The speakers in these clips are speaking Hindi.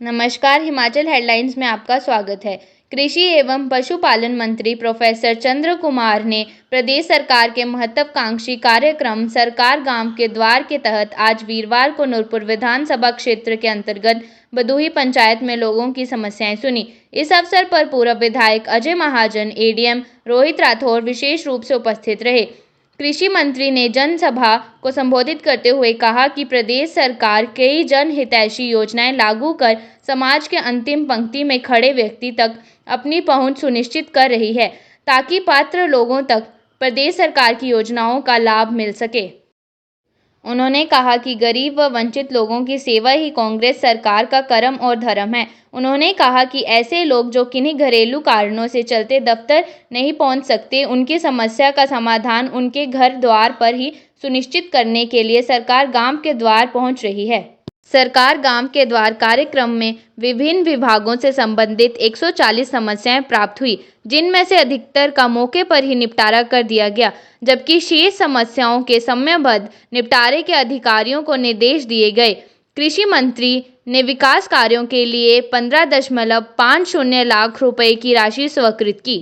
नमस्कार, हिमाचल हेडलाइंस में आपका स्वागत है। कृषि एवं पशुपालन मंत्री प्रोफेसर चंद्र कुमार ने प्रदेश सरकार के महत्वाकांक्षी कार्यक्रम सरकार गांव के द्वार के तहत आज वीरवार को नूरपुर विधानसभा क्षेत्र के अंतर्गत बदूही पंचायत में लोगों की समस्याएं सुनी। इस अवसर पर पूर्व विधायक अजय महाजन, एडीएम रोहित राठौर विशेष रूप से उपस्थित रहे। कृषि मंत्री ने जनसभा को संबोधित करते हुए कहा कि प्रदेश सरकार कई जनहितैषी योजनाएं लागू कर समाज के अंतिम पंक्ति में खड़े व्यक्ति तक अपनी पहुंच सुनिश्चित कर रही है, ताकि पात्र लोगों तक प्रदेश सरकार की योजनाओं का लाभ मिल सके। उन्होंने कहा कि गरीब व वंचित लोगों की सेवा ही कांग्रेस सरकार का कर्म और धर्म है। उन्होंने कहा कि ऐसे लोग जो किन्हीं घरेलू कारणों से चलते दफ्तर नहीं पहुंच सकते, उनकी समस्या का समाधान उनके घर द्वार पर ही सुनिश्चित करने के लिए सरकार गांव के द्वार पहुंच रही है। सरकार गांव के द्वार कार्यक्रम में विभिन्न विभागों से संबंधित 140 समस्याएं प्राप्त हुई, जिनमें से अधिकतर का मौके पर ही निपटारा कर दिया गया, जबकि शेष समस्याओं के समयबद्ध निपटारे के अधिकारियों को निर्देश दिए गए। कृषि मंत्री ने विकास कार्यों के लिए 15.50 लाख रुपए की राशि स्वीकृत की।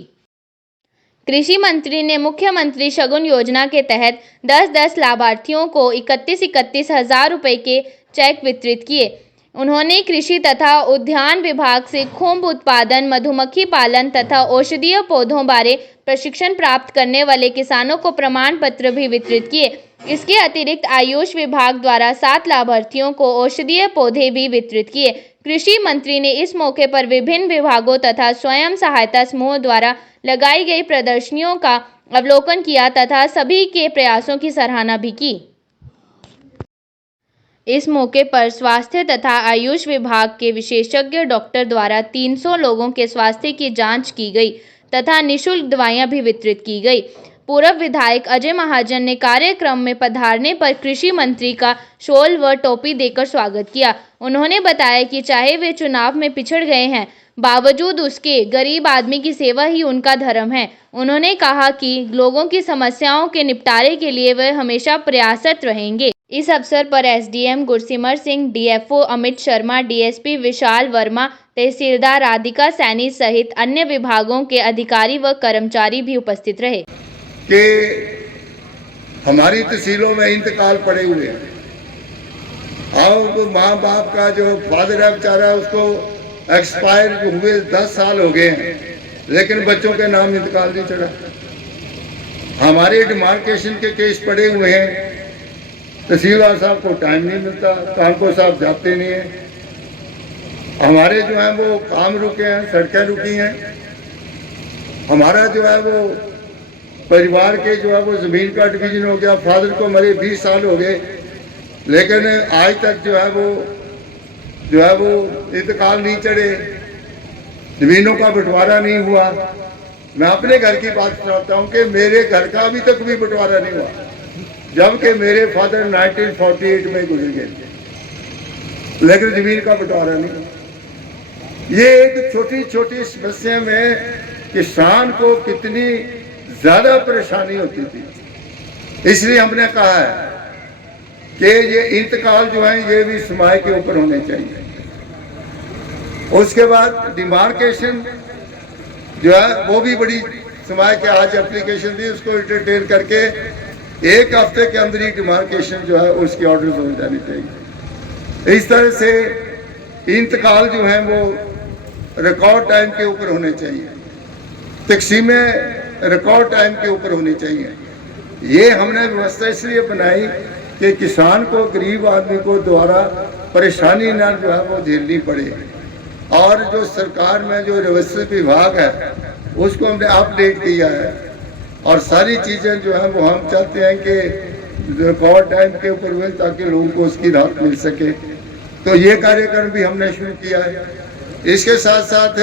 कृषि मंत्री ने मुख्यमंत्री शगुन योजना के तहत 10-10 लाभार्थियों को 31-31 हज़ार रुपए के चेक वितरित किए। उन्होंने कृषि तथा उद्यान विभाग से खुम्ब उत्पादन, मधुमक्खी पालन तथा औषधीय पौधों बारे प्रशिक्षण प्राप्त करने वाले किसानों को प्रमाण पत्र भी वितरित किए। इसके अतिरिक्त आयुष विभाग द्वारा 7 लाभार्थियों को औषधीय पौधे भी वितरित किए। कृषि मंत्री ने इस मौके पर विभिन्न विभागों तथा स्वयं सहायता समूह द्वारा लगाई गई प्रदर्शनियों का अवलोकन किया तथा सभी के प्रयासों की सराहना भी की। इस मौके पर स्वास्थ्य तथा आयुष विभाग के विशेषज्ञ डॉक्टर द्वारा 300 लोगों के स्वास्थ्य की जांच की गई तथा निःशुल्क दवाइयां भी वितरित की गई। पूर्व विधायक अजय महाजन ने कार्यक्रम में पधारने पर कृषि मंत्री का शॉल व टोपी देकर स्वागत किया। उन्होंने बताया कि चाहे वे चुनाव में पिछड़ गए हैं, बावजूद उसके गरीब आदमी की सेवा ही उनका धर्म है। उन्होंने कहा कि लोगों की समस्याओं के निपटारे के लिए वे हमेशा प्रयासरत रहेंगे। इस अवसर पर SDM Gursimar Singh, DFO Amit Sharma, DSP Vishal Verma, तहसीलदार राधिका सैनी सहित अन्य विभागों के अधिकारी व कर्मचारी भी उपस्थित रहे। कि हमारी तहसीलों में इंतकाल पड़े हुए हैं। अब माँ बाप का जो फादर है बेचारा, उसको एक्सपायर हुए 10 साल हो गए हैं, लेकिन बच्चों के नाम इंतकाल नहीं चढ़ा। हमारे डिमार्केशन के केस पड़े हुए हैं, तहसीलदार साहब को टाइम नहीं मिलता, कानपुर साहब जाते नहीं हैं। हमारे जो है वो काम रुके हैं, सड़कें रुकी हैं। हमारा जो है वो परिवार के जो है वो ज़मीन का डिवीजन हो गया। फादर को मरे 20 साल हो गए, लेकिन आज तक जो है वो इंतकाल नहीं चढ़े, ज़मीनों का बंटवारा नहीं हुआ। मैं अपने घर की बात सुनाता हूँ कि मेरे घर का अभी तक भी बंटवारा नहीं हुआ, जबकि मेरे फादर 1948 में गुजर गए, लेकिन ज़मीन का बंटवारा नहीं। ये एक छोटी छोटी समस्या में किसान को कितनी ज़्यादा परेशानी होती थी। इसलिए हमने कहा है कि ये इंतकाल जो है ये भी समाज के ऊपर होने चाहिए। उसके बाद डिमार्केशन जो है वो भी बड़ी समाज के आज एप्लीकेशन दी, उसको एंटरटेन करके 1 हफ्ते के अंदर ही डिमार्केशन जो है उसकी ऑर्डर हो जानी चाहिए। इस तरह से इंतकाल जो है वो रिकॉर्ड टाइम के ऊपर होने चाहिए, तकसीमें रिकॉर्ड टाइम के ऊपर होनी चाहिए। ये हमने व्यवस्था इसलिए बनाई कि किसान को, गरीब आदमी को दोबारा परेशानी ना जो है वो झेलनी पड़े। और जो सरकार में जो राजस्व विभाग है उसको हमने अपडेट किया है, और सारी चीज़ें जो है वो हम चाहते हैं कि रिकॉर्ड टाइम के ऊपर हुए, ताकि लोगों को उसकी राहत मिल सके। तो ये कार्यक्रम भी हमने शुरू किया है। इसके साथ साथ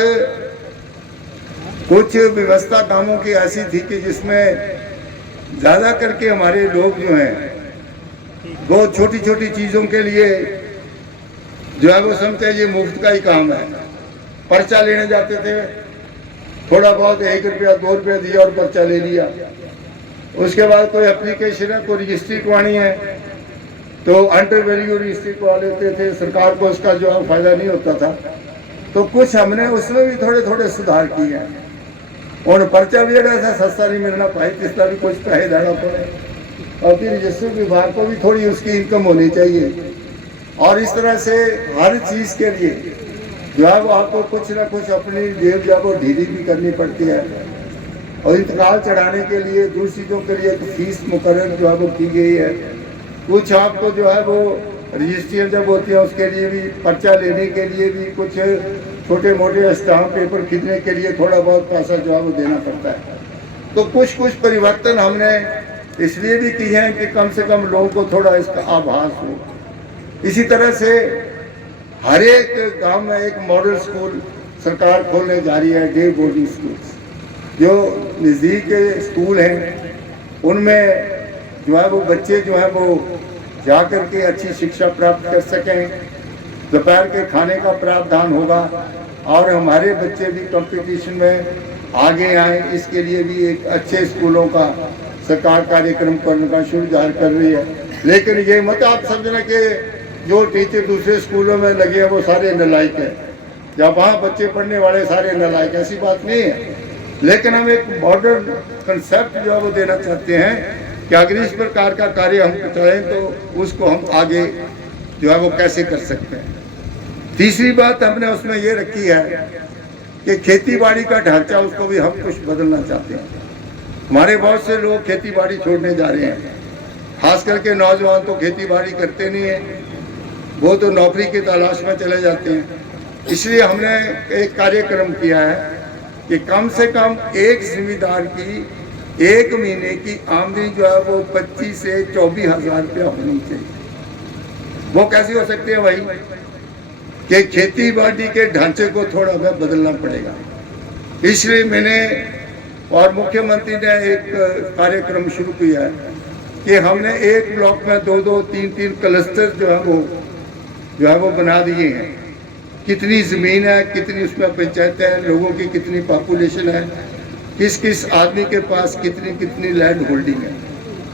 कुछ व्यवस्था कामों की ऐसी थी कि जिसमें ज़्यादा करके हमारे लोग जो हैं वो छोटी छोटी चीज़ों के लिए जो है वो समझते हैं ये मुफ्त का ही काम है। पर्चा लेने जाते थे, थोड़ा बहुत 1 रुपया 2 रुपया दिया और पर्चा ले लिया। उसके बाद कोई एप्लीकेशन है, कोई रजिस्ट्री करवानी है, तो अंडर वैल्यू रजिस्ट्री करवा लेते थे, सरकार को उसका जो है फायदा नहीं होता था। तो कुछ हमने उसमें भी थोड़े थोड़े सुधार किए हैं। और पर्चा भी ऐसा सस्ता नहीं मिलना पाए, जिसका भी कुछ पैसे देना पड़े, और फिर रजिस्ट्री विभाग को भी थोड़ी उसकी इनकम होनी चाहिए। और इस तरह से हर चीज़ के लिए जो है वो आपको कुछ ना कुछ अपनी जेब जो है वो ढीली भी करनी पड़ती है। और इंतकाल चढ़ाने के लिए दूसरी चीज़ों के लिए एक फीस मुकर्रर जो है वो की गई है। कुछ आपको जो है वो रजिस्ट्रियाँ जब होती है उसके लिए भी, पर्चा लेने के लिए भी, कुछ छोटे मोटे स्टाम्प पेपर खरीदने के लिए थोड़ा बहुत पैसा जो है वो देना पड़ता है। तो कुछ कुछ परिवर्तन हमने इसलिए भी किए हैं कि कम से कम लोगों को थोड़ा इसका आभास हो। इसी तरह से हर एक गांव में एक मॉडल स्कूल सरकार खोलने जा रही है, डे बोर्डिंग स्कूल्स। जो नज़दीक के स्कूल हैं उनमें जो है वो बच्चे जो है वो जा कर के अच्छी शिक्षा प्राप्त कर सकें, दोपहर के खाने का प्रावधान होगा, और हमारे बच्चे भी कंपटीशन में आगे आए, इसके लिए भी एक अच्छे स्कूलों का सरकार कार्यक्रम करने का शुरू कर रही है। लेकिन ये मत आप समझना कि जो टीचर दूसरे स्कूलों में लगे हैं वो सारे नालायक हैं, या वहाँ बच्चे पढ़ने वाले सारे नालायक, ऐसी बात नहीं है। लेकिन हम एक मॉडर्न कंसेप्ट जो है वो देना चाहते हैं कि अगर इस प्रकार का कार्य हम चाहें तो उसको हम आगे जो है वो कैसे कर सकते हैं। तीसरी बात हमने उसमें ये रखी है कि खेती बाड़ी का ढांचा, उसको भी हम कुछ बदलना चाहते हैं। हमारे बहुत से लोग खेती बाड़ी छोड़ने जा रहे हैं, खास करके नौजवान तो खेती बाड़ी करते नहीं हैं, वो तो नौकरी की तलाश में चले जाते हैं। इसलिए हमने एक कार्यक्रम किया है कि कम से कम एक जिम्मेदार की एक महीने की आमदनी जो है वो 25 से 24 हज़ार रुपया होनी चाहिए। वो कैसे हो सकते हैं भाई कि खेती बाड़ी के ढांचे को थोड़ा हमें बदलना पड़ेगा। इसलिए मैंने और मुख्यमंत्री ने एक कार्यक्रम शुरू किया है कि हमने एक ब्लॉक में 2-2, 3-3 क्लस्टर जो है वो बना दिए हैं। कितनी ज़मीन है, कितनी उसमें पंचायतें हैं, लोगों की कितनी पॉपुलेशन है, किस किस आदमी के पास कितनी कितनी लैंड होल्डिंग है,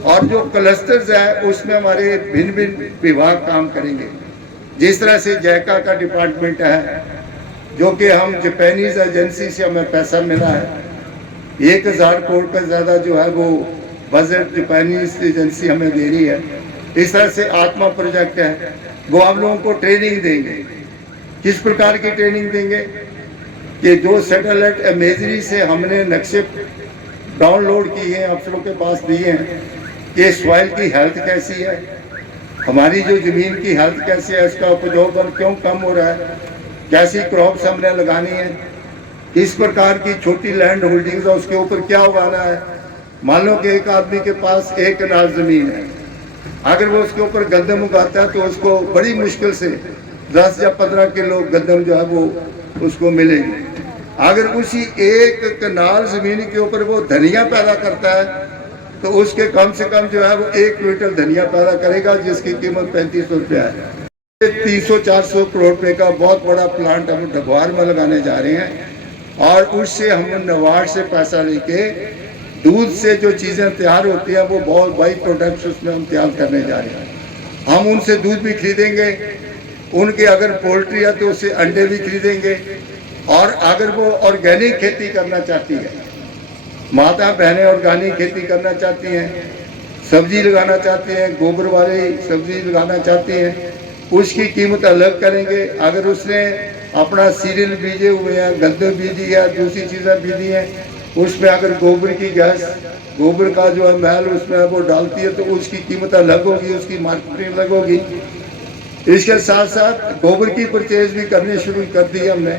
और जो क्लस्टर्स है उसमें हमारे भिन्न भिन्न विभाग काम करेंगे। जिस तरह से जैका का डिपार्टमेंट है, जो कि हम जापानीज एजेंसी से हमें पैसा मिला है, 1000 करोड़ का ज़्यादा जो है वो बजट जापानीज एजेंसी हमें दे रही है। इस तरह से आत्मा प्रोजेक्ट है, वो हम लोगों को ट्रेनिंग देंगे। किस प्रकार की ट्रेनिंग देंगे कि जो सैटेलाइट इमेजरी से हमने नक्शे डाउनलोड किए हैं, अफसरों के पास दिए हैं कि सॉइल की हेल्थ कैसी है, हमारी जो ज़मीन की हेल्थ कैसी है, इसका उपयोग क्यों कम हो रहा है, कैसी क्रॉप्स हमने लगानी है, किस प्रकार की छोटी लैंड होल्डिंग्स है, उसके ऊपर क्या उगाना है। मान लो कि एक आदमी के पास 1 कनाल ज़मीन है, अगर वो उसके ऊपर गंदम उगाता है तो उसको बड़ी मुश्किल से 10 या 15 किलो गंदम जो है वो उसको मिलेगी। अगर उसी 1 कनाल ज़मीन के ऊपर वो धनिया पैदा करता है तो उसके कम से कम जो है वो 1 क्विंटल धनिया पैदा करेगा, जिसकी कीमत 3500 रुपया है। 300-400 करोड़ रुपये का बहुत बड़ा प्लांट हम ढगवार में लगाने जा रहे हैं, और उससे हम नबार्ड से पैसा लेके दूध से जो चीज़ें तैयार होती हैं वो बहुत बाई प्रोडक्ट्स उसमें हम तैयार करने जा रहे हैं। हम उनसे दूध भी खरीदेंगे, उनके अगर पोल्ट्री है तो उससे अंडे भी खरीदेंगे, और अगर वो ऑर्गेनिक खेती करना चाहती है, माता बहनें ऑर्गेनिक खेती करना चाहती हैं, सब्जी लगाना चाहती हैं, गोबर वाली सब्जी लगाना चाहती हैं, उसकी कीमत अलग करेंगे। अगर उसने अपना सीरियल बीजे हुए हैं, गंदम बीजी है, दूसरी चीज़ें बीजी हैं, उसमें अगर गोबर की गैस, गोबर का जो है मैल उसमें वो डालती है तो उसकी कीमत अलग होगी, उसकी मार्केटिंग अलग होगी। इसके साथ साथ गोबर की परचेज भी करनी शुरू कर दी हमने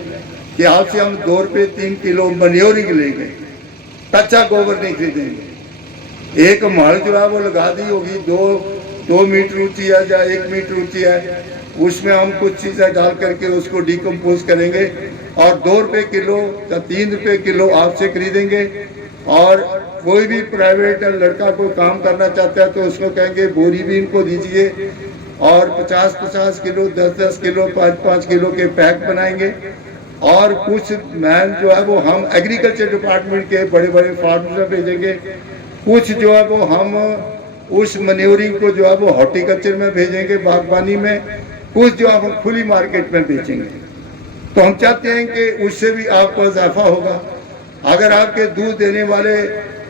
कि आपसे हम 2 रुपये 3 किलो मन्योरिंग लेंगे, कच्चा गोबर नहीं खरीदेंगे। एक माल जो है वो लगा दी होगी, 2 मीटर ऊंची है या 1 मीटर ऊंची है, उसमें हम कुछ चीज़ें डाल करके उसको डिकम्पोज करेंगे और 2 रुपये किलो या 3 रुपये किलो आपसे खरीदेंगे। और कोई भी प्राइवेट लड़का कोई काम करना चाहता है तो उसको कहेंगे बोरी भी इनको दीजिए, और 50-50 किलो, 10-10 किलो, 5-5 किलो के पैक बनाएंगे। और कुछ मैन जो है वो हम एग्रीकल्चर डिपार्टमेंट के बड़े बड़े फार्म्स में भेजेंगे, कुछ जो है वो हम उस मन्योरिंग को जो है वो हॉर्टिकल्चर में भेजेंगे, बागबानी में, कुछ जो हम खुली मार्केट में बेचेंगे। तो हम चाहते हैं कि उससे भी आपको इजाफा होगा। अगर आपके दूध देने वाले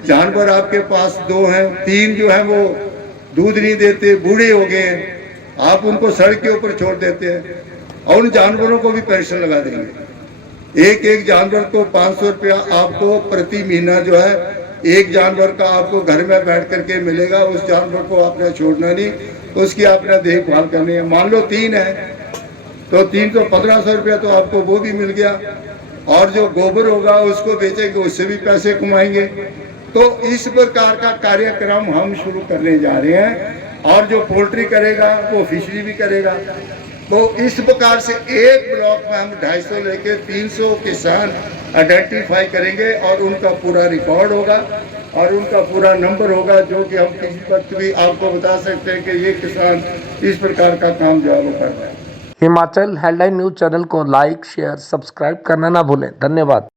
जानवर आपके पास 2 हैं, 3 जो हैं वो दूध नहीं देते, बूढ़े हो गए हैं, आप उनको सड़क के ऊपर छोड़ देते हैं और उन जानवरों को भी पेंशन लगा देंगे। एक एक जानवर को 500 रुपया आपको प्रति महीना जो है एक जानवर का आपको घर में बैठ करके मिलेगा। उस जानवर को आपने छोड़ना नहीं, तो उसकी आपने देखभाल करनी है। मान लो 3 है तो 3 तो 1500 रुपया तो आपको वो भी मिल गया, और जो गोबर होगा उसको बेचेंगे, उससे भी पैसे कमाएंगे। तो इस प्रकार का कार्यक्रम हम शुरू करने जा रहे हैं, और जो पोल्ट्री करेगा वो फिशरी भी करेगा। तो इस प्रकार से एक ब्लॉक में हम 250 लेके 300 किसान आइडेंटिफाई करेंगे और उनका पूरा रिकॉर्ड होगा और उनका पूरा नंबर होगा, जो कि हम किसी वक्त भी आपको बता सकते हैं कि ये किसान इस प्रकार का काम जो है वो कर रहा है। हिमाचल हेडलाइन न्यूज चैनल को लाइक, शेयर, सब्सक्राइब करना ना भूलें। धन्यवाद।